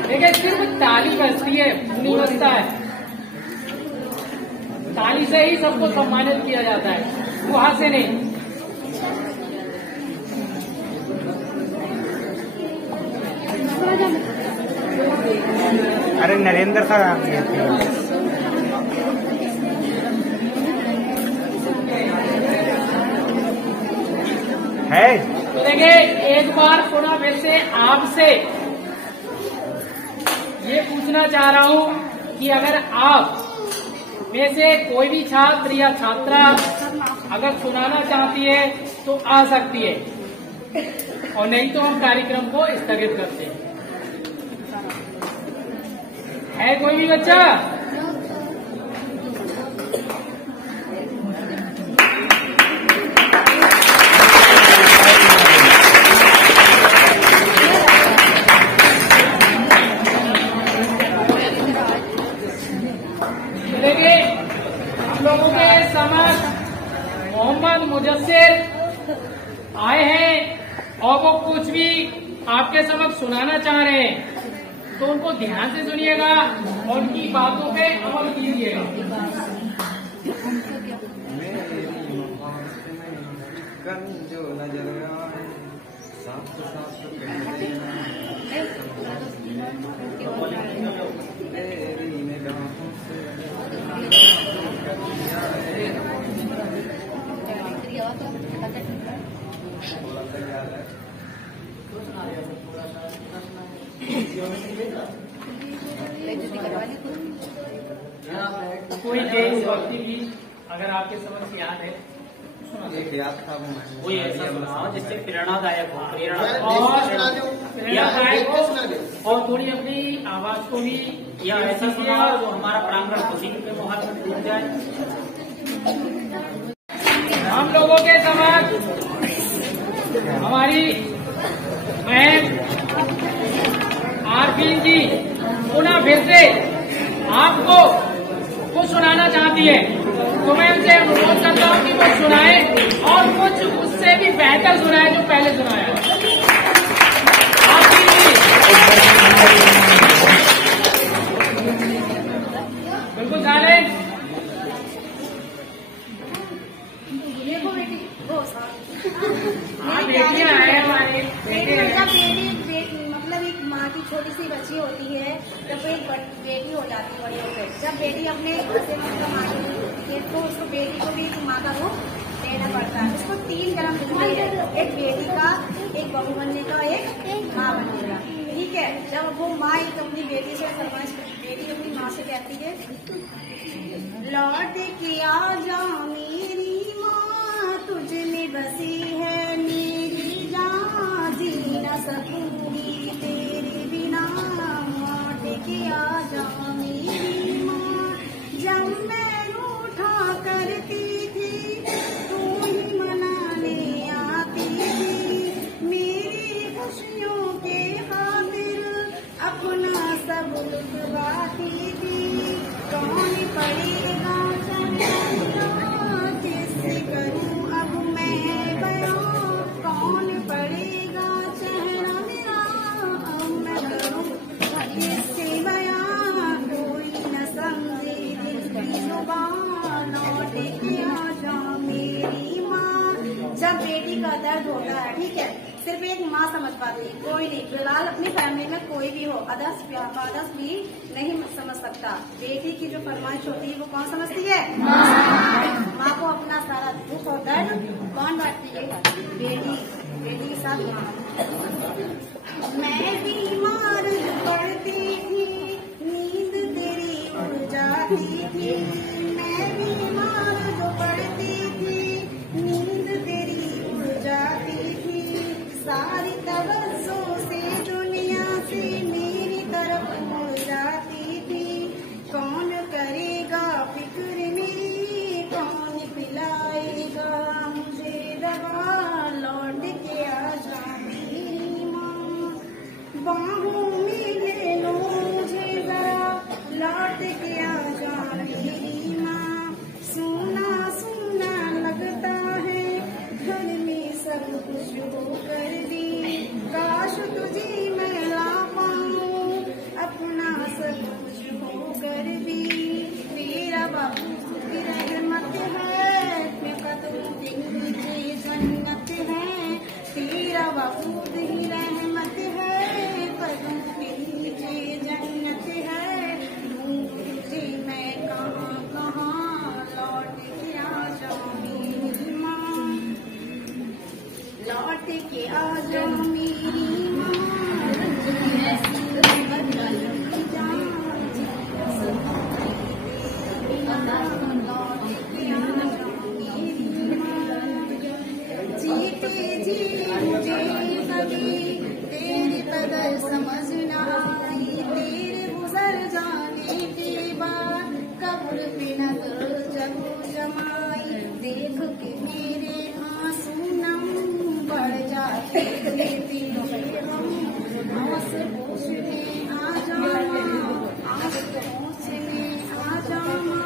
देखिए सिर्फ ताली बजती है, नहीं बजता है। ताली से ही सबको सम्मानित किया जाता है, वहां से नहीं। अरे नरेंद्र सर है। तो देखिए एक बार पुनः फिर से आपसे ये पूछना चाह रहा हूँ कि अगर आप में से कोई भी छात्र या छात्रा अगर सुनाना चाहती है तो आ सकती है, और नहीं तो हम कार्यक्रम को स्थगित करते हैं। है कोई भी बच्चा? देखिए हम लोगों के समक्ष मोहम्मद मुजस्सिर आए हैं और वो कुछ भी आपके समक्ष सुनाना चाह रहे हैं, तो उनको ध्यान से सुनिएगा और उनकी बातों पे अमल कीजिएगा। कोई देशभक्ति की अगर आपके समझ याद है, कोई ऐसा सुनाओ जिससे प्रेरणादायक हो, प्रेरणादायक हो, और थोड़ी अपनी आवाज को भी या ऐसा सुनाओ जो हमारा प्रांगण खुशी के माहौल में डूब जाए। हम लोगों के समक्ष हमारी बहन आरपीन जी पुनः फिर से आपको कुछ सुनाना चाहती है, तो मैं उनसे अनुरोध करता हूँ कि वो सुनाए और कुछ उससे भी बेहतर सुनाए जो पहले सुनाया। आरपीन जी बिल्कुल साइलेंट। बेटियां आए हमारे मतलब एक माँ की छोटी सी बच्ची होती है, जब एक बेटी हो जाती है बड़ी होकर, जब बेटी अपने घर से कमाती है तो उसको बेटी को भी माँ का रूप देना पड़ता है। उसको 3 जन्म मिलती है, एक बेटी का, एक बहू बनने का, एक माँ बनने का। ठीक है, जब वो माँ एक अपनी बेटी से फरमाइश, बेटी अपनी माँ से कहती है, लौट के आ जा मेरी माँ, तुझ में बसी है मेरी जान, जी न सकूंगी तेरे बिना, लौट के आ जा मेरी माँ। जब मैं रूठा करती थी तू ही मनाने आती थी, मेरी खुशियों के खातिर अपना सब लुटवाती थी। कौन पड़ेगा चंदा जब बेटी का दर्द होता है, ठीक है, सिर्फ एक माँ समझ पाती, कोई नहीं। फिलहाल अपनी फैमिली में कोई भी हो, अदर्स भी नहीं समझ सकता। बेटी की जो फरमाइश होती है वो कौन समझती है? माँ को अपना सारा दुख और दर्द कौन बांटती है? बेटी। बेटी के साथ माँ। मैं बीमार पड़ती थी, नींद तेरी उड़ जाती थी। मैं बीमार जो पड़ती थी, नींद तेरी उड़ जाती थी। सारी तवज्जो से दुनिया से मेरी तरफ मुड़ जाती थी। कौन करेगा फिक्र मेरी, कौन पिलाएगा मुझे दवा, लौट के आ जाती माँ। बाहों में ले लो मुझे जरा, लौट के आ जाती माँ। सुना सुना लगता है, घर में सब कुछ हो कर दी। काश तुझे मैं ला पाऊं, अपना सब कुछ हो कर दी। तेरा बापू की रहमत है, कदम के नीचे जन्नत है। तेरा बापू की रहमत है, कदम के नीचे जन्नत है। तुझे मैं कहाँ कहाँ लौट के आ जाऊं मेरी माँ, लौट के आ जाऊं मेरी माँ। जीते जी मुझे कभी तेरी कदर समझ न आई, तेरे गुजर जाने के बाद कब्र पे नजर जब जमाई। देख के मेरे आंसू नम बढ़ जाते थे, आस पहुँचने आ जाना, आस पहुँचने आ जाना,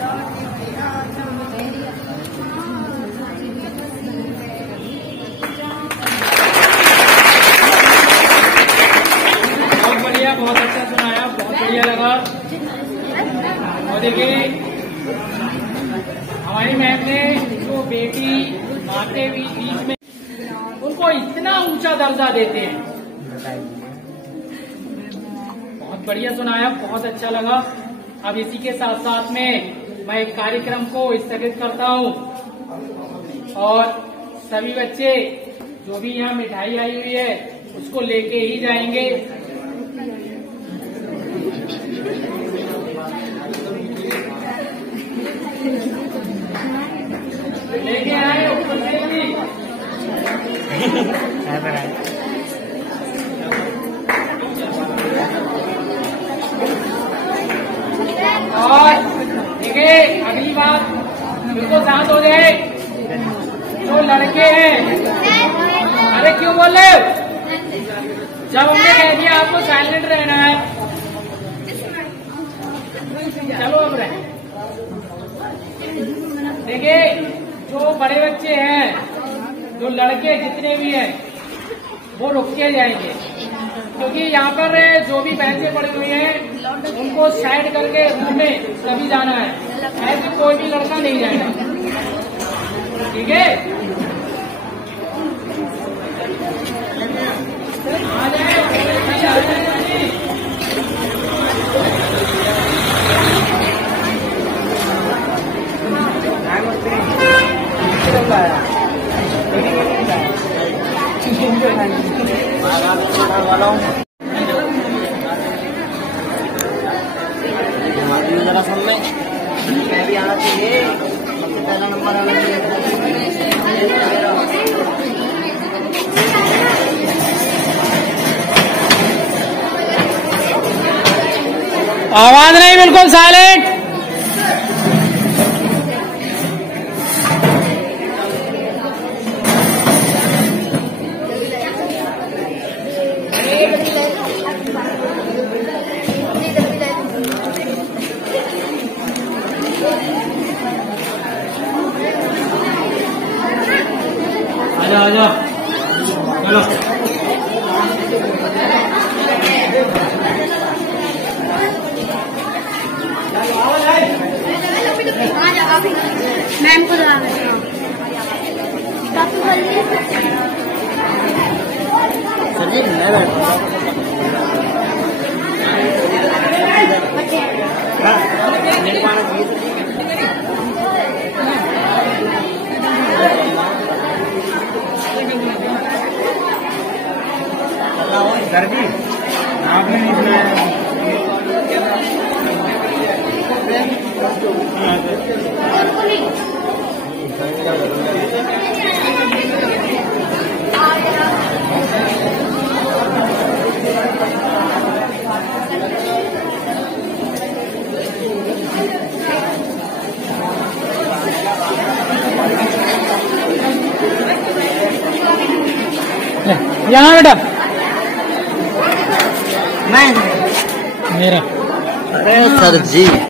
लौट के आ जाना मेरी माँ। बहुत बढ़िया, बहुत अच्छा सुनाया, बहुत बढ़िया लगा। और देखिए हमारी मैम ने जो बेटी माते बीच में उनको इतना ऊंचा दर्जा देते हैं, बहुत बढ़िया सुनाया, बहुत अच्छा लगा। अब इसी के साथ साथ में मैं एक कार्यक्रम को स्थगित करता हूँ और सभी बच्चे जो भी यहाँ मिठाई आई हुई है उसको लेके ही जाएंगे। लेके आए ऊपर से भी। और देखिए अगली बात बिल्कुल शांत हो जाए। जो लड़के हैं, अरे क्यों बोल रहे हो? जब हमने कह दिया आपको साइलेंट रहना है, चलो अब रहे। देखिए जो बड़े बच्चे हैं, जो लड़के जितने भी हैं वो रुक के जाएंगे, क्योंकि यहाँ पर जो भी बेंचें पड़ी हुई हैं उनको साइड करके रूम में सभी जाना है, ऐसे कोई भी लड़का नहीं जाएगा, ठीक है? आ जाए। जरा सुन में मैं भी आना चाहिए, पहला नंबर आना चाहिए। आवाज नहीं, बिल्कुल साइलेंट। आजा आजा, चलो। मैम को सर जी मैं बैठा सर जी आपने नहीं सुनाया। यहाँ बेटा मैं मेरा अरे सर जी